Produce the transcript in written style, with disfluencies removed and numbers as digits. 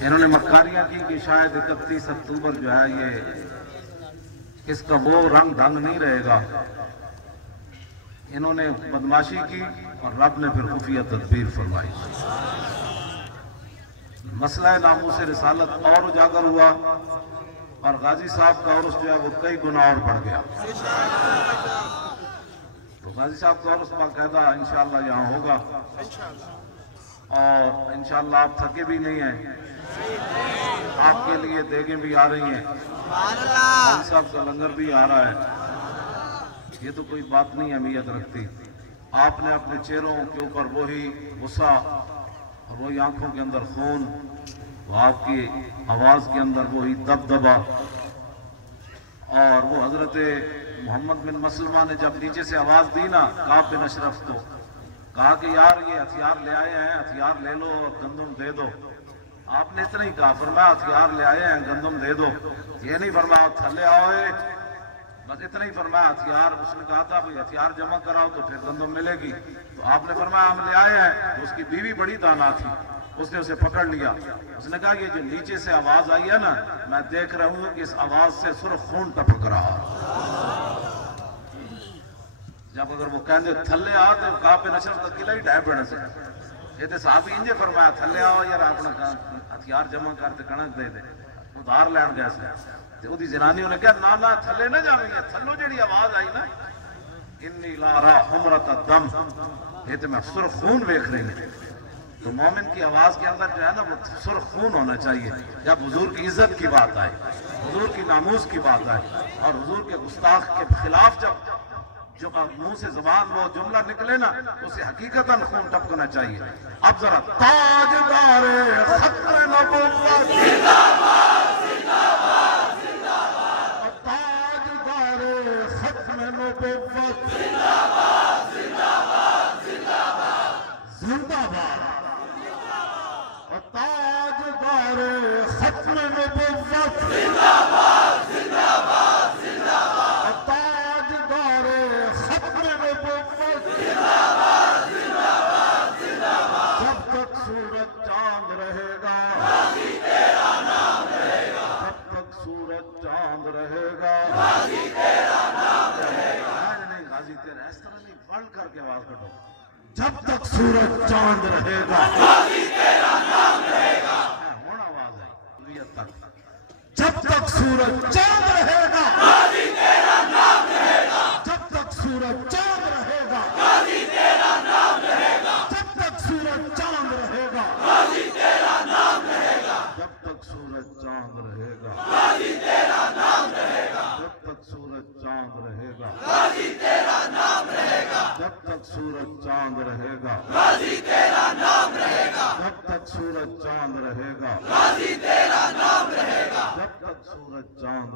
انہوں نے مکاریاں کی کہ شاید 31 اکتوبر جو ہے یہ اس کا وہ رنگ ڈھنگ نہیں رہے گا. انہوں نے بدماشی کی اور رب نے پھر خفیہ تدبیر فرمائی. مسئلہ ناموس رسالت اور اجاگر ہوا اور غازی صاحب کا عرس جو ہے وہ کئی گنا اور بڑھ گیا. تو غازی صاحب کا عرس باقاعدہ انشاءاللہ یہاں ہوگا اور انشاءاللہ آپ تھکے بھی نہیں ہیں. آپ کے لیے دیگیں بھی آ رہی ہیں, غازی صاحب کا لنگر بھی آ رہا ہے. یہ تو کوئی بات نہیں اہمیت رکھتی. آپ نے اپنے چہروں کے اوپر وہی غصہ اور وہی آنکھوں کے اندر خون, وہ آپ کی آواز کے اندر وہی دبدبا. اور وہ حضرت محمد بن مسلمہ نے جب نیچے سے آواز دی نا کعب بن اشرف کو, کہا کہ یار یہ ہتھیار لے آئے ہیں, ہتھیار لے لو اور گندم دے دو. آپ نے اتنا ہی کہا, فرمایا ہتھیار لے آئے ہیں گندم دے دو. یہ نہیں فرمایا تھلے آؤ, بس اتنا ہی فرمایا ہتھیار. اس نے کہا تھا بھئی ہتھیار جمع کراؤ تو پھر گندم ملے گی. تو آپ نے فرمایا ہم لے آئے ہیں. تو اس کی بیوی بڑی دانا تھی, اس نے اسے پکڑ لیا. اس نے کہا یہ جو نیچے سے آواز آئی ہے نا, میں دیکھ رہا ہوں کہ اس آواز سے سرخ خون ٹپک رہا. جب اگر وہ کہندے تھلے آ تو کعب بن اشرف کا قلعہ ہی ڈھائے پڑنے سے. یہ تو صحابی انجے فرمایا تھلے آؤ یار اپنا ہتھیار جمع کرتے کنک دے دے, ادھار لین گیا سے. وہ زنانیوں نے کہا نا تھلے نہ جاویں گے, تھلو جڑی آواز آئی نا انی لا را حمرت الدم, یہ تو میں سرخ خون ویکھ رہی ہوں. تو مومن کی آواز کے اندر جو ہے نا وہ سرخ خون ہونا چاہیے. جب حضور کی عزت کی بات آئے, حضور کی ناموس کی بات آئے اور حضور کے گستاخ کے خلاف جب جو منہ سے زبان وہ جملہ نکلے نا, اسے حقیقتاً خون ٹپکنا چاہیے. اب ذرا تاجدار ختم نبوت زندہ باد, زندہ باد, زندہ باد, تاجدار ختم نبوت زندہ باد, زندہ باد, زندہ باد, زندہ باد, تاجدار ختم نبوت زندہ باد, زندہ باد, زندہ باد, تاجدار ختم نبوت زندہ باد, زندہ باد, زندہ باد. جب تک سورج چاند رہے گا غازی تیرا نام رہے گا, جب تک سورج چاند رہے گا غازی تیرا نام رہے گا. نہیں غازی تیرا اس طرح نہیں, بڑھ کر کے آواز کٹو. جب تک سورج چاند رہے گا غازی تیرا نام رہے گا. ہون آواز ہے تک. جب تک سورج چاند رہے گا غازی تیرا نام رہے گا, جب تک سورج چاند رہے گا غازی تیرا نام رہے گا, جب تک سورج چاند رہے گا غازی تیرا نام رہے گا, جب تک سورج چاند رہے گا غازی تیرا نام رہے گا, جب تک سورج چاند رہے گا غازی تیرا نام رہے گا, جب تک سورج چاند رہے گا غازی تیرا نام رہے گا, جب تک سورج چاند رہے گا غازی تیرا نام رہے گا, جب تک سورج چاند